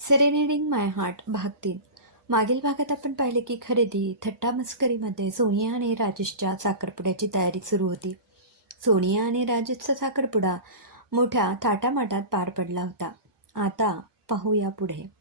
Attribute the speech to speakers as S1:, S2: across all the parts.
S1: सेरेनेडिंग माय heart भाग तीन मागील भागात आपण पाहिले की खरेदी थट्टा मस्करीमध्ये सोनिया आणि राजेशच्या साखरपुड्याची तयारी सुरू होती. सोनिया आणि राजेशचा साखरपुडा मोठ्या थाटामाटात पार पडला होता. आता पाहूया पुढे.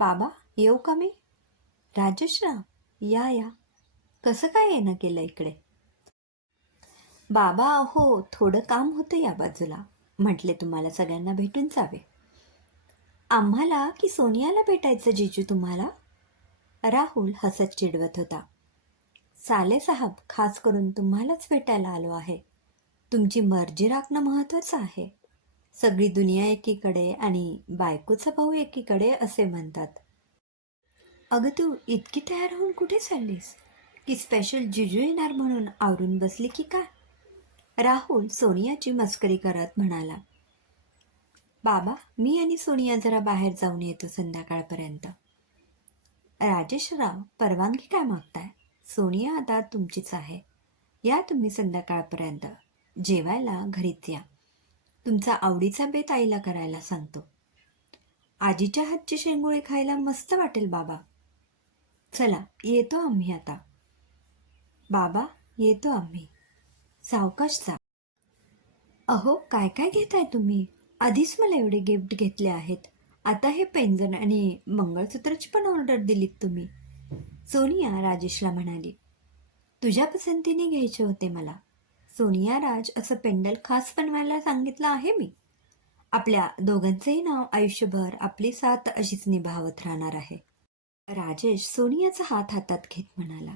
S1: बाबा येऊ का मी? राजेशरा या या. कसं काय येणं केलं इकडे? बाबा अहो थोडं काम होतं या बाजूला. म्हटले तुम्हाला सगळ्यांना भेटून जावे. आम्हाला की सोनियाला भेटायचं जिजू तुम्हाला? राहुल हसत चिडवत होता. साले साहब खास करून तुम्हालाच भेटायला आलो आहे. तुमची मर्जी राखणं महत्त्वाचं आहे. सगळी दुनिया एकीकडे आणि बायकोचा भाऊ एकीकडे असे म्हणतात. अगं तू इतकी तयार होऊन कुठे चाललीस? की स्पेशल जिजू येणार म्हणून आवरून बसली की काय? राहुल सोनियाची मस्करी करत म्हणाला. बाबा मी आणि सोनिया जरा बाहेर जाऊन येतो संध्याकाळपर्यंत. राजेशराव परवानगी काय मागताय? सोनिया आता तुमचीच आहे. या तुम्ही संध्याकाळपर्यंत. जेवायला घरीच या. तुमचा आवडीचा बेत आईला करायला सांगतो. आजीच्या हातची शेंगोळी खायला मस्त वाटेल बाबा. चला येतो आम्ही आता. बाबा येतो आम्ही. सावकाश जा. अहो काय काय घेताय तुम्ही? आधीच मला एवढे गिफ्ट घेतले आहेत. आता हे पैंजण आणि मंगळसूत्राची पण ऑर्डर दिलीत तुम्ही. सोनिया राजेशला म्हणाली तुझ्या पसंतीने घ्यायचे होते मला. सोनिया राज असं पेंडल खास बनवायला सांगितलं आहे मी. आपल्या दोघांचंही नाव आयुष्यभर आपली साथ अशीच निभावत राहणार आहे. राजेश सोनियाचा हात हातात घेत म्हणाला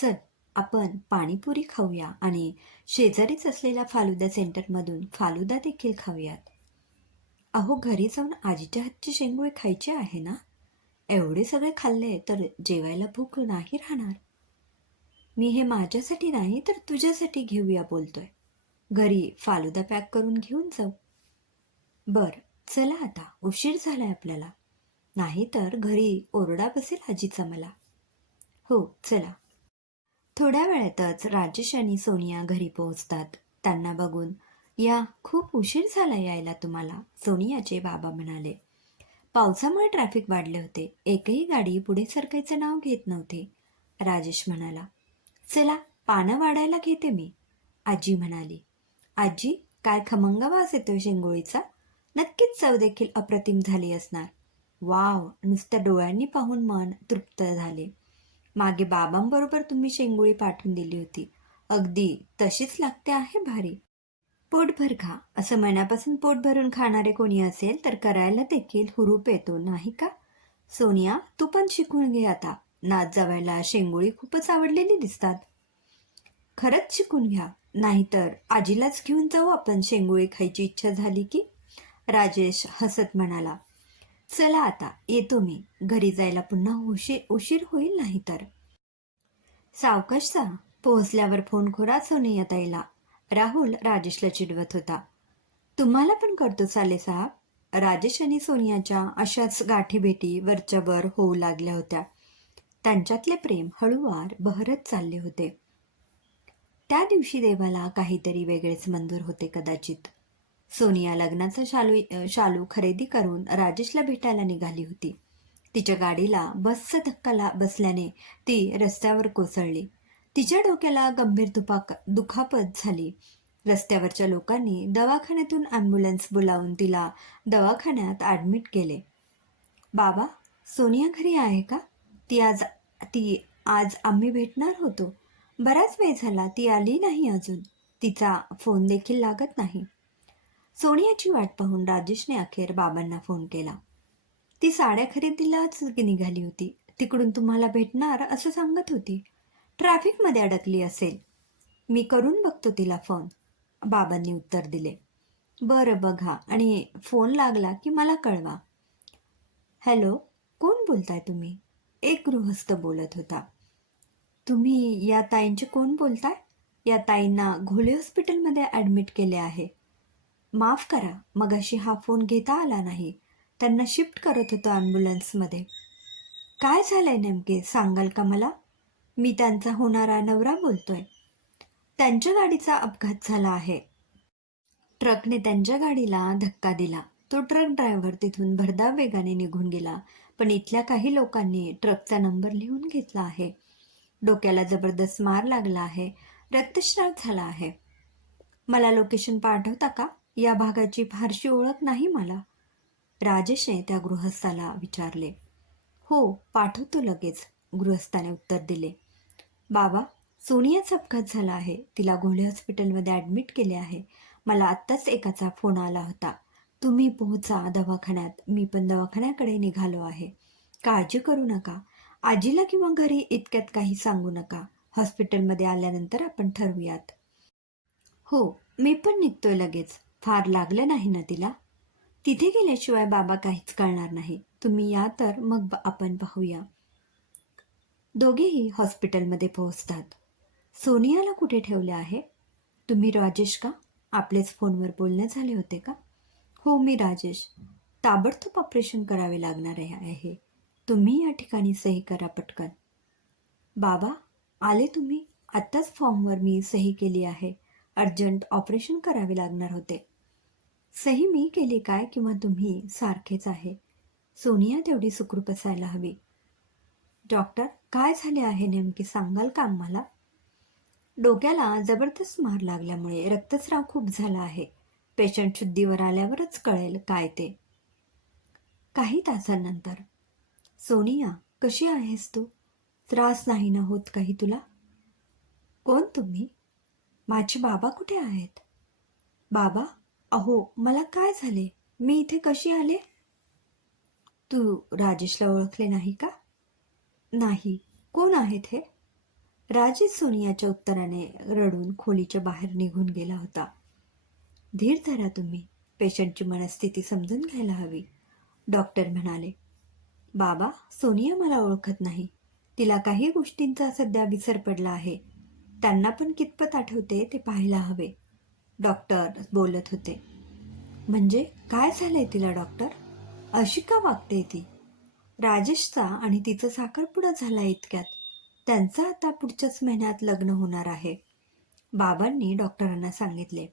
S1: चल आपण पाणीपुरी खाऊया आणि शेजारीच असलेल्या फालुदा सेंटरमधून फालुदा देखील खाऊयात. अहो घरी जाऊन आजीच्या हातची शेंगुळे खायची आहे ना? एवढे सगळे खाल्ले तर जेवायला भूक नाही राहणार. मी हे माझ्यासाठी नाही तर तुझ्यासाठी घेऊया बोलतोय. घरी फालुदा पॅक करून घेऊन जाऊ. बर चला आता. उशीर झालाय आपल्याला. नाही तर घरी ओरडा बसेल आजीचा मला. हो चला. थोड्या वेळातच राजेश आणि सोनिया घरी पोहोचतात. त्यांना बघून या खूप उशीर झाला यायला तुम्हाला सोनियाचे बाबा म्हणाले. पावसामुळे ट्रॅफिक वाढले होते. एकही गाडी पुढे सरकायचं नाव घेत नव्हते. राजेश म्हणाला चला पानं वाढायला घेते मी. आजी म्हणाली आजी काय खमंगवास वास येतोय शेंगोळीचा? नक्कीच चव देखील अप्रतिम झाली असणार. वाव नुसत्या डोळ्यांनी पाहून मन तृप्त झाले. मागे बाबांबरोबर तुम्ही शेंगोळी पाठवून दिली होती. अगदी तशीच लागते आहे भारी. पोटभर खा. असं मनापासून पोट भरून खाणारे कोणी असेल तर करायला देखील हुरूप येतो नाही का? सोनिया तू पण शिकून घे आता. नाच जावायला शेंगोळी खूपच आवडलेली दिसतात. खरंच शिकून घ्या. नाहीतर आजीलाच घेऊन जाऊ आपण शेंगोळी खायची इच्छा झाली की? राजेश हसत म्हणाला. चला आता येतो मी. घरी जायला पुन्हा उशीर उशीर होईल नाहीतर. सावकाश सावकाशचा. पोहोचल्यावर फोन खोरा सोनिया ताईला. राहुल राजेशला चिडवत होता. तुम्हाला पण करतो साले साहेब. राजेश आणि सोनियाच्या अशाच गाठी भेटी वरच्या वर होऊ लागल्या होत्या. त्यांच्यातले प्रेम हळूवार बहरत चालले होते. त्या दिवशी देवाला काहीतरी वेगळेच मंजूर होते कदाचित. सोनिया लग्नाचा शालू शालू खरेदी करून राजेशला भेटायला निघाली होती. तिच्या गाडीला बसचा धक्का ला बसल्याने ती रस्त्यावर कोसळली. तिच्या डोक्याला गंभीर दुपाक दुखापत झाली. रस्त्यावरच्या लोकांनी दवाखान्यातून ॲम्ब्युलन्स बोलावून तिला दवाखान्यात ॲडमिट केले. बाबा सोनिया घरी आहे का? ती आज ती आज आम्ही भेटणार होतो. बराच वेळ झाला ती आली नाही अजून. तिचा फोन देखील लागत नाही. सोनियाची वाट पाहून राजेशने अखेर बाबांना फोन केला. ती साड्या खरेदीलाच निघाली होती. तिकडून तुम्हाला भेटणार असं सांगत होती. ट्रॅफिकमध्ये अडकली असेल. मी करून बघतो तिला फोन बाबांनी उत्तर दिले. बरं बघा. आणि फोन लागला की मला कळवा. हॅलो कोण बोलताय तुम्ही? एक गृहस्थ बोलत होता. तुम्ही या ताईंचे कोण बोलताय? या ताईंना घोले हॉस्पिटलमध्ये ॲडमिट केले आहे. माफ करा मगाशी हा फोन घेता आला नाही. त्यांना शिफ्ट करत होतो ॲम्ब्युलन्समध्ये काय झालंय नेमके? सांगाल का मला? मी त्यांचा होणारा नवरा बोलतोय. त्यांच्या गाडीचा अपघात झाला आहे. ट्रकने त्यांच्या गाडीला धक्का दिला. तो ट्रक ड्रायव्हर तिथून भरधाव वेगाने निघून गेला. पण इथल्या काही लोकांनी ट्रकचा नंबर लिहून घेतला आहे. डोक्याला जबरदस्त मार लागला आहे. रक्तस्राव झाला आहे. मला लोकेशन पाठवता का? या भागाची फारशी ओळख नाही मला. राजेशने त्या गृहस्थाला विचारले. हो पाठवतो लगेच. गृहस्थाने उत्तर दिले. बाबा सोनियाचा अपघात झाला आहे. तिला घोले हॉस्पिटलमध्ये ॲडमिट केले आहे. मला आत्ताच एकाचा फोन आला होता. तुम्ही पोहोचा दवाखान्यात. मी पण दवाखान्याकडे निघालो आहे. काळजी करू नका. आजीला किंवा घरी इतक्यात काही सांगू नका. हॉस्पिटलमध्ये आल्यानंतर आपण ठरवूयात. हो मी पण निघतोय लगेच. फार लागलं नाही ना तिला? तिथे गेल्याशिवाय बाबा काहीच कळणार नाही. तुम्ही या तर मग आपण पाहूया. दोघेही हॉस्पिटलमध्ये पोहोचतात. सोनियाला कुठे ठेवले आहे? तुम्ही राजेश का? आपलेच फोनवर बोलणे झाले होते का? हो मी राजेश. ताबडतोब ऑपरेशन करावे लागणार आहे. आहे तुम्ही या ठिकाणी सही करा पटकन. बाबा आले तुम्ही? आत्ताच फॉर्मवर मी सही केली आहे. अर्जंट ऑपरेशन करावे लागणार होते. सही मी केली काय किंवा तुम्ही सारखेच आहे? सोनिया तेवढी सुखरूप असायला हवी. डॉक्टर काय झाले आहे नेमके? सांगाल का आम्हाला? डोक्याला जबरदस्त मार लागल्यामुळे रक्तस्राव खूप झाला आहे. पेशंट शुद्धीवर आल्यावरच कळेल काय ते. काही तासांनंतर सोनिया कशी आहेस तू? त्रास नाही ना होत काही तुला? कोण तुम्ही? माझे बाबा कुठे आहेत? बाबा अहो मला काय झाले? मी इथे कशी आले? तू राजेशला ओळखले नाही का? नाही कोण आहेत हे? राजेश सोनियाच्या उत्तराने रडून खोलीच्या बाहेर निघून गेला होता. धीर धरा तुम्ही पेशंटची मनस्थिती समजून घ्यायला हवी डॉक्टर म्हणाले. बाबा सोनिया मला ओळखत नाही. तिला काही गोष्टींचा सध्या विसर पडला आहे. त्यांना पण कितपत आठवते ते पाहायला हवे डॉक्टर बोलत होते. म्हणजे काय झालंय तिला डॉक्टर? अशी का वागते ती? राजेशचा आणि तिचं साखरपुडा झाला इतक्यात. त्यांचं आता पुढच्याच महिन्यात लग्न होणार आहे. बाबांनी डॉक्टरांना सांगितले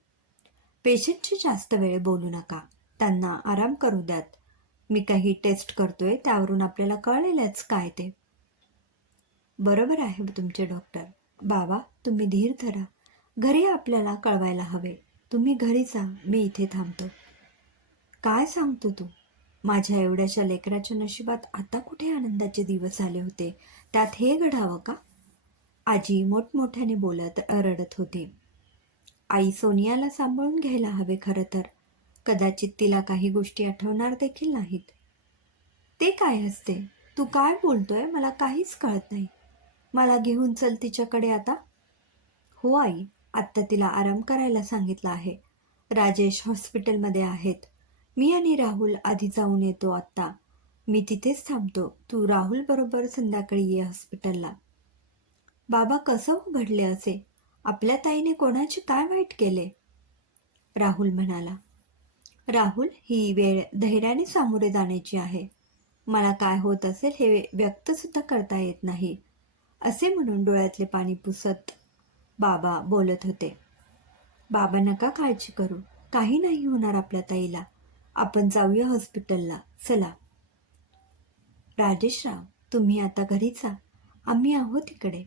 S1: पेशंटशी जास्त वेळ बोलू नका. त्यांना आराम करू द्यात. मी काही टेस्ट करतोय त्यावरून आपल्याला कळलेलंच काय ते. बरोबर आहे तुमचे डॉक्टर. बाबा तुम्ही धीर धरा. घरी आपल्याला कळवायला हवे. तुम्ही घरी जा. मी इथे थांबतो. काय सांगतो तू? माझ्या एवढ्याशा लेकराच्या नशिबात आता कुठे आनंदाचे दिवस आले होते? त्यात हे घडावं का? आजी मोठमोठ्याने बोलत रडत होती. आई सोनियाला सांभाळून घ्यायला हवे खरं तर. कदाचित तिला काही गोष्टी आठवणार देखील नाहीत. ते काय असते? तू काय बोलतोय? मला काहीच कळत नाही. मला घेऊन चल तिच्याकडे आता. हो आई आत्ता तिला आराम करायला सांगितलं आहे. राजेश हॉस्पिटलमध्ये आहेत. मी आणि राहुल आधी जाऊन येतो आत्ता. मी तिथेच थांबतो. तू राहुल बरोबर संध्याकाळी ये हॉस्पिटलला बाबा कसं घडले असे? आपल्या ताईने कोणाचे काय वाईट केले? राहुल म्हणाला. राहुल ही वेळ धैर्याने सामोरे जाण्याची आहे. मला काय होत असेल हे व्यक्त सुद्धा करता येत नाही. असे म्हणून डोळ्यातले पाणी पुसत बाबा बोलत होते. बाबा नका काळजी करू. काही नाही होणार आपल्या ताईला. आपण जाऊया हॉस्पिटलला. चला. राजेशराव तुम्ही आता घरी जा. आम्ही आहोत इकडे.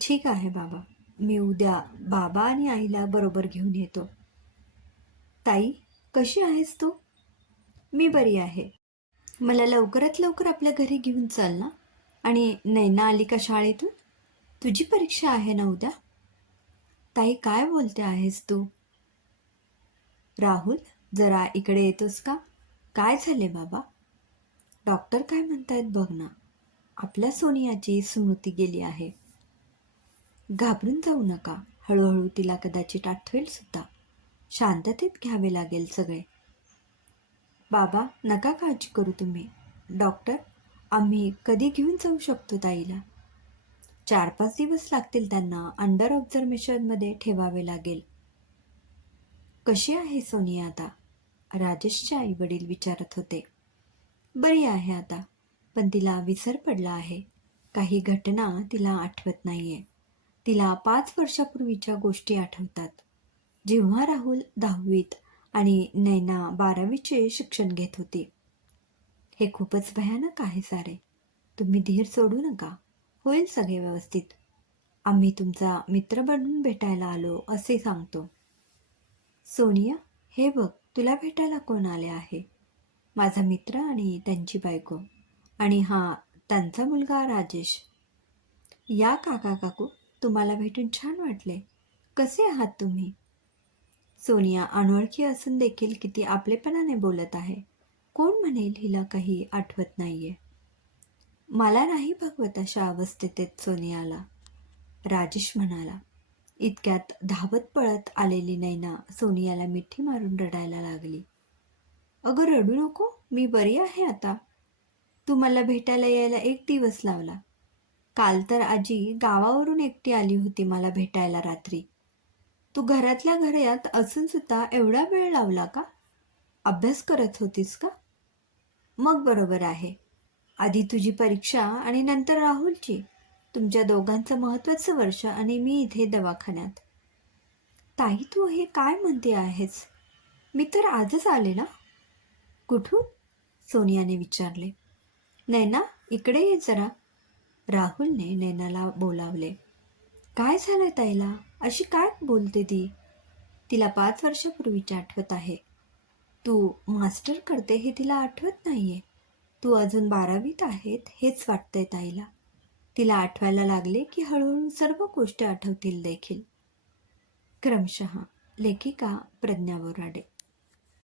S1: ठीक आहे बाबा. मी उद्या बाबा आणि आईला बरोबर घेऊन येतो. ताई कशी आहेस तू? मी बरी आहे. मला लवकरात लवकर आपल्या घरी घेऊन चाल ना. आणि नैना आली का शाळेतून? तुझी परीक्षा आहे ना उद्या? ताई काय बोलते आहेस तू? राहुल? जरा इकडे येतोस का? काय झाले बाबा? डॉक्टर काय म्हणतायत बघ ना आपल्या सोनियाची स्मृती गेली आहे. घाबरून जाऊ नका हळूहळू तिला कदाचित आठवेल सुद्धा. शांततेत घ्यावे लागेल सगळे. बाबा नका काळजी करू तुम्ही. डॉक्टर आम्ही कधी घेऊन जाऊ शकतो ताईला? चार पाच दिवस लागतील त्यांना अंडर ऑब्झर्वेशनमध्ये ठेवावे लागेल. कशी आहे सोनिया आता? राजेशचे आई वडील विचारत होते बरी आहे आता पण तिला विसर पडला आहे. काही घटना तिला आठवत नाहीये. तिला पाच वर्षापूर्वीच्या गोष्टी आठवतात. जेव्हा राहुल दहावीत आणि नैना बारावीचे शिक्षण घेत होती. हे खूपच भयानक आहे सारे. तुम्ही धीर सोडू नका. होईल सगळे व्यवस्थित. आम्ही तुमचा मित्र बनून भेटायला आलो असे सांगतो. सोनिया हे बघ. तुला भेटायला कोण आले आहे? माझा मित्र आणि त्यांची बायको. आणि हा त्यांचा मुलगा राजेश. या काका काकू तुम्हाला भेटून छान वाटले. कसे आहात तुम्ही? सोनिया अनोळखी असून देखील किती आपलेपणाने बोलत आहे. कोण म्हणेल हिला काही आठवत नाहीये. मला नाही भगवत अशा अवस्थेत सोनियाला. राजेश म्हणाला इतक्यात धावत पळत आलेली नैना सोनियाला मिठी मारून रडायला लागली. अगं रडू नको. मी बरी आहे आता. तू मला भेटायला यायला एक दिवस लावला. काल तर आजी गावावरून एकटी आली होती मला भेटायला रात्री. तू घरातल्या घरात असून सुद्धा एवढा वेळ लावला का? अभ्यास करत होतीस का? मग बरोबर आहे. आधी तुझी परीक्षा आणि नंतर राहुलची. तुमच्या दोघांचं महत्त्वाचं वर्ष आणि मी इथे दवाखान्यात. ताई तू हे काय म्हणते आहेस? मी तर आजच आले ना? कुठून? सोनियाने विचारले. नैना इकडे ये जरा. राहुलने नैनाला बोलावले. काय झालं ताईला? अशी काय बोलते ती? तिला पाच वर्षापूर्वीची आठवत आहे. तू मास्टर करते हे तिला आठवत नाहीये. तू अजून बारावीत आहेत हेच वाटतंय ताईला. तिला आठवायला लागले की हळूहळू सर्व गोष्टी आठवतील देखील. क्रमशः लेखिका प्रज्ञा बोराडे.